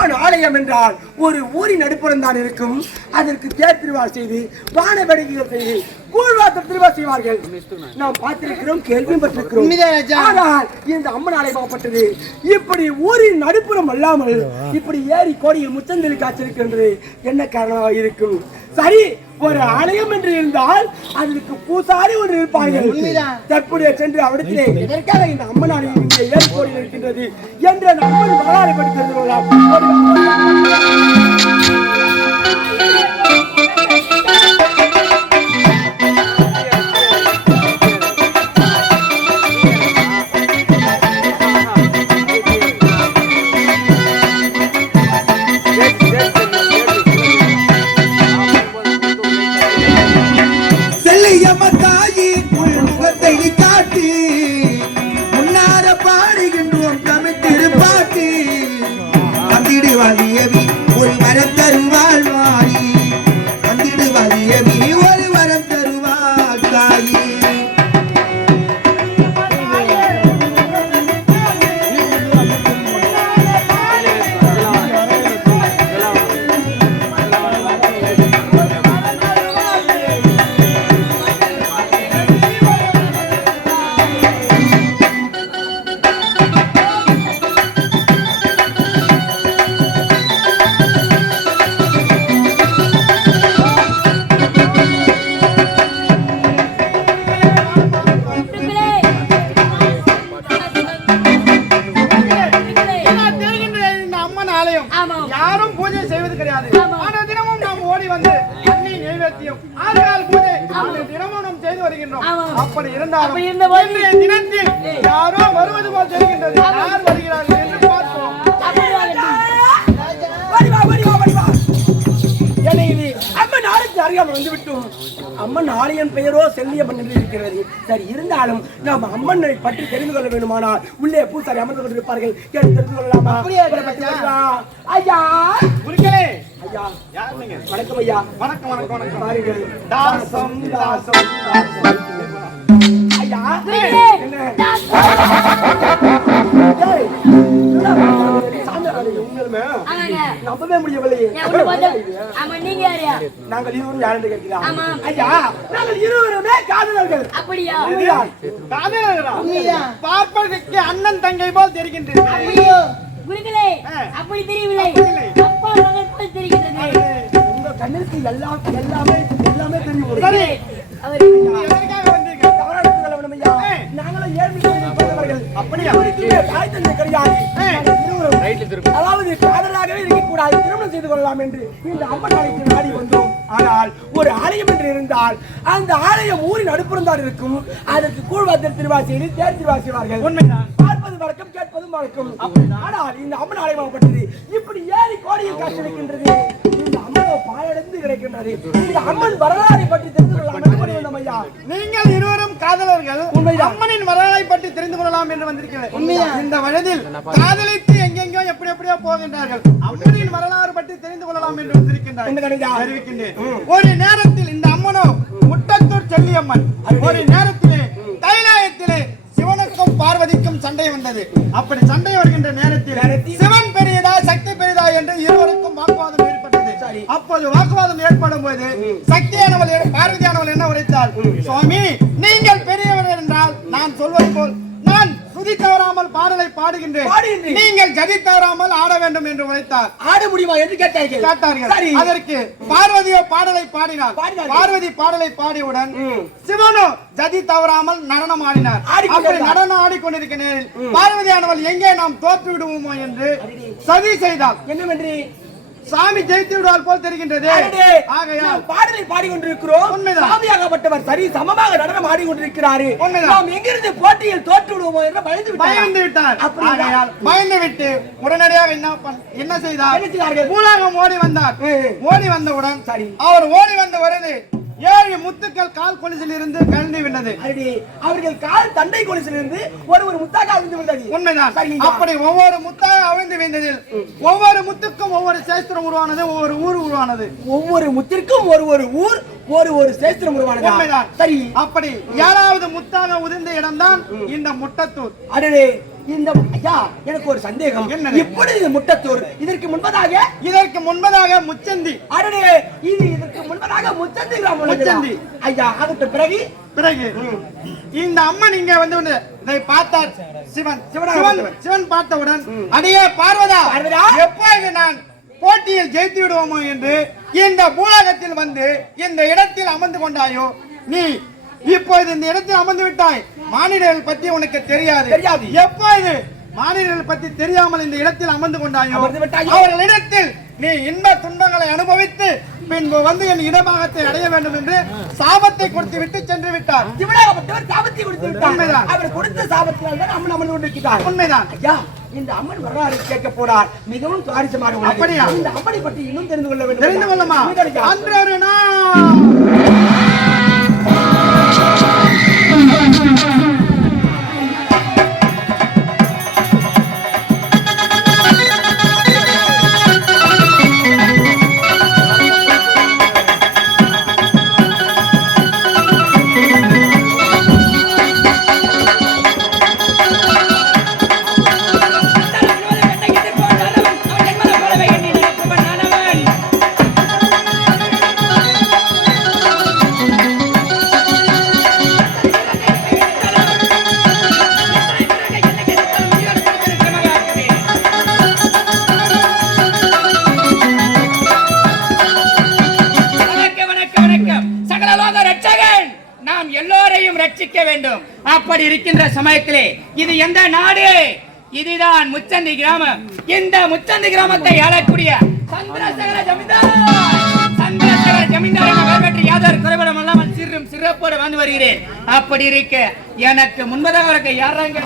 அம்மன் ஆலயம் என்றால் ஒரு ஊரின் நடுப்புறம் தான் இருக்கும். அதற்கு தேர் திருவிழா செய்து வான வேடிக்கைகள் செய்து கூழ்வாக்கம் திருவிழா செய்வார்கள். நாம் பார்த்திருக்கிறோம் கேள்வியும் பட்டிருக்கிறோம். உண்மைதான் ராஜா. ஆனால் இந்த அம்மன் ஆலயமாகப்பட்டது இப்படி ஊரின் நடுப்புறம் அல்லாமல் இப்படி ஏறி கோடியில் முச்சந்தலி காய்ச்சிருக்கின்றது என்ன காரணமாக இருக்கும்? சரி ஒரு ஆலயம் என்று இருந்தால் அதற்கு பூசாரி ஒன்று இருப்பார்கள். தற்போதைய சென்று அவிடத்திலே எதற்காக? இந்த அம்மன் ஆலயம் இங்கே இருக்கிறது கோடியில் இருக்கின்றது என்ற வரலாறு படித்திருந்தோம் யாரும் பூஜை செய்வது கிடையாது. ஆனால் தினமும் நாம் ஓடி வந்து அன்னி நைவேத்தியம் ஆறுகால் பூஜை தினமும் நாம் செய்து வருகின்றோம். அப்படி இருந்தாலும் தினத்தில் யாரோ வருவது போல் தெரிகின்றது. யார் வருகிறார்கள் என்று வந்து விட்டோம் அம்மன் ஆலயம் பெயரோ செல்லியம்மன் என்று இருக்கிறது. சரி இருந்தாலும் நாம் அம்மனை பற்றி தெரிந்து கொள்ள வேண்டுமானால் உள்ளே பூசாரி அமர்ந்து கொண்டிருப்பார்கள். கேட்டு தெரிந்து கொள்ளலாமா. ஐயா! குருக்களே! ஐயா யார் நீங்க? வணக்கம் ஐயா. வணக்கம் வணக்கம் வணக்கம். பாருங்கள். தாசம் தாசம் ஐயா! என்ன. நம்பவே முடியவில்லை நாங்கள் இருவரும் யார் என்று கேட்கிறா ஆமாம். ஐயா நாங்கள் இருவருமே காதலர்கள் அப்படியா. காதலர்களா? பார்ப்பதற்கு அண்ணன் தங்கை போல் தெரிகின்றது ஆ. அப்படி தெரியவில்லை. அப்பா மகன் போல் தெரிகின்றது உங்க கண்ணிற்கு எல்லாம் எல்லாமே எல்லாமே தெரியும் சரி அவர் எதற்காக தவறான எடுத்துக்கொள்ள வேண்டாம் ஐயா. நாங்களும் ஏழ்மை. அப்படியா? தாய் தந்தை கிடையாது. அதாவது செய்து கொள்ளலாம் என்று இந்த அம்மன் ஆலயத்தில் நாடி வந்தோம். ஆனால் ஒரு ஆலயம் என்று இருந்தால் அந்த ஆலயம் ஊரின் நடுப்புறந்தான் இருக்கும். அதற்கு கூழ்வாத்தல் திருவாசியில் தேர் திருவாசிவார்கள் உண்மைதான். பார்ப்பது வழக்கம் கேட்பதும் வழக்கம். ஆனால் இந்த அம்மன் ஆலயமாகப்பட்டது இப்படி ஏறி கோடியில் காட்சியளிக்கின்றது இந்த அம்மனோ பாழடைந்து கிடைக்கின்றது. இந்த அம்மன் வரலாறை பற்றி தெரிந்து கொள்ளலாம் ஐயா. நீங்கள் இருவரும் காதலர்கள் உண்மைதான். அம்மனின் வரலாறை பற்றி தெரிந்து கொள்ளலாம் என்று வந்திருக்கிறேன். உண்மைதான். இந்த வயதில் எங்கெங்கோ எப்படி எப்படியோ போகின்றார்கள். அம்மனின் வரலாறு பற்றி தெரிந்து கொள்ளலாம் என்று? அறிவிக்கின்றேன் ஒரு நேரத்தில் இந்த அம்மனோ முட்டத்தூர் செல்லியம்மன் ஒரு நேரத்திலே கைலாயத்திலே சிவனுக்கும் பார்வதிக்கும் சண்டை வந்தது. அப்படி சண்டை வருகின்ற நேரத்தில் சிவன் பெரியதா சக்தி பெரியதா என்று இருவருக்கும் வாக்குவாதம் ஏற்பட்டது. அப்போது வாக்குவாதம் ஏற்படும் போது சக்தியானவள் பார்வதியானவள் என்ன உரைத்தாள்? சுவாமி பாடுகின்றேன். நீங்கள் ஜதி தவறாமல் ஆட வேண்டும் என்று உரைத்தார் ஆட முடியுமா என்று கேட்டார்கள். கேட்டார்கள். அதற்கு பார்வதியோ பாடலை பாடினார். பார்வதி பாடலை பாடியவுடன். சிவனோ ஜதி தவறாமல் நடனம் ஆடினார். அப்படி நடனம் ஆடிக்கொண்டிருக்க நேரில் பார்வதியானவள் எங்கே நாம் தோற்று விடுவோமோ என்று சதி செய்தார். என்னவென்று? சாமி ஜெயித்து விடுவார் போல் தெரிகின்றது பாடலை பாடிக்கொண்டிருக்கிறோம். சாமியாகப்பட்டவர் சரி சமமாக நடனம் ஆடிக்கொண்டிருக்கிறாரு. நாம் எங்கிருந்து போட்டியில் தோற்று விடுவோமோ என்று பயந்து விட்டாரா? பயந்து விட்டார் ஆகையால் பயந்து விட்டு உடனடியாக என்ன பண்ண- என்ன செய்தார்? பூலாகம் ஓடி வந்தார். ஓடி வந்தவுடன் சரி. அவர் ஓடி வந்த உடனே ஏழு முத்துக்கள் கால் கொலுசில் இருந்து விட்டது. அடடே, அவர்கள் கால் தண்டை கொலுசிலிருந்து ஒரு ஒரு முத்தாக அவிழ்ந்து விட்டது. உண்மைதான். அப்படி ஒவ்வொரு முத்தாக அவிழ்ந்து விழுந்ததில் ஒவ்வொரு முத்துக்கும் ஒவ்வொரு சேஸ்திரம் உருவானது ஒவ்வொரு ஊர் உருவானது. ஒவ்வொரு முத்திற்கும் ஒரு ஒரு ஊர் ஒரு ஒரு சேஸ்திரம் உருவானதா. சரி. அப்படி ஏழாவது முத்தாக உதிர்ந்த இடம்தான் இந்த முட்டத்தூர். அடடே இந்த ஐயா எனக்கு ஒரு சந்தேகம். என்னது? இப்பொழுது இது முட்டத்தூர் இதற்கு முன்பதாக? இதற்கு முன்பதாக முச்சந்தி. அடடே இது இதற்கு முன்பதாக முச்சந்தி கிராமம் உள்ளது. முச்சந்தி. ஐயா அதற்கு பிறகு பிறகு இந்த அம்மன் இங்க வந்து ஒண்ணு இதை பார்த்தார் சிவன் சிவனாக சிவன் வந்தவன். சிவன் பார்த்தவுடன் அடியே பார்வதா பார்வதா? எப்பொழுது நான் போட்டியில் ஜெயித்து விடுவோமோ என்று இந்த பூலகத்தில் வந்து இந்த இடத்தில் அமர்ந்து கொண்டாயோ நீ இப்பொழுது இந்த இடத்தில் அமர்ந்து விட்டாய் மானிடர்கள் பத்தி உனக்கு தெரியாது தெரியாது. எப்பொழுது மானிடர்கள் பத்தி தெரியாமல் இந்த இடத்தில் அமர்ந்து கொண்டாயோ? அவர்களிடத்தில் நீ இன்ப துன்பங்களை அனுபவித்து பின்பு வந்து என் இடமாகத்தை அடைய வேண்டும் என்று சாபத்தை கொடுத்து விட்டு சென்று விட்டார். சிவனாகப்பட்டவர் சாபத்தை கொடுத்து விட்டார். அவர் கொடுத்த சாபத்தினால் தான் அம்மன் அமர்ந்து கொண்டிருக்கிறார். உண்மைதான். ஐயா இந்த அம்மன் வரலாறு கேட்க போறார். மிகவும் சுவாரஸ்யமாக. அப்படியா? இந்த அம்மனை பற்றி இன்னும் தெரிந்து கொள்ள வேண்டும். தெரிந்து கொள்ளுமா அன்று நாள். ரட்சகன்! நாம் எல்லோரையும் ரட்சிக்க வேண்டும். அப்படி இருக்கின்ற சமயத்திலே இது எந்த நாடு? இதுதான் முச்சந்தி கிராமம். இந்த முச்சந்தி கிராமத்தை ஆளக்கூடிய சந்திரசேகர ஜமீன்தார்! சந்திரசேகர ஜமீன்தார் என பெயர் யாதொரு குறைபடம் இல்லாமல் சிறும் சிறப்போடு வந்து வருகிறேன். அப்படி இருக்க எனக்கு முன்பதாக இருக்க யாராங்க